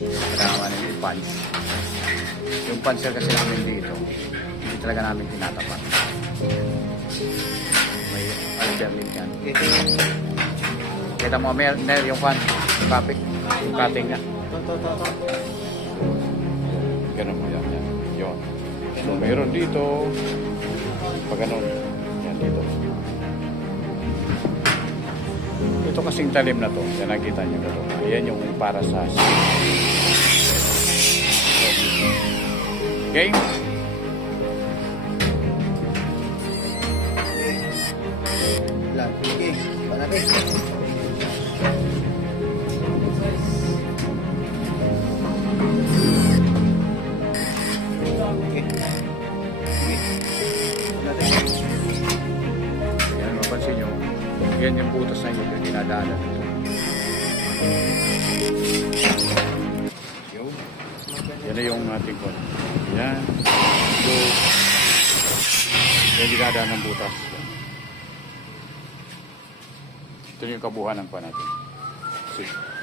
Kailangan namin yung pans. Yung panser kasi namin dito, hindi talaga namin tinatapat. May alternative yan. Kita mo, may yung pan, yung kapit, yung cutting na. Ganun mo yan. Yun. So, mayroon dito. Pag ganun. Yan dito. Ito kasing talim na to. Yan nakita nyo ito. Ayan yung para sa okay? Okay. Malaki. Yan, mapansin nyo. Yan yung butas na yun yung dinadaanan nito. Yan na yung ating kon. Yan. So, yan dinadaan ng butas. Ito yung kabuuan ng pan natin. See.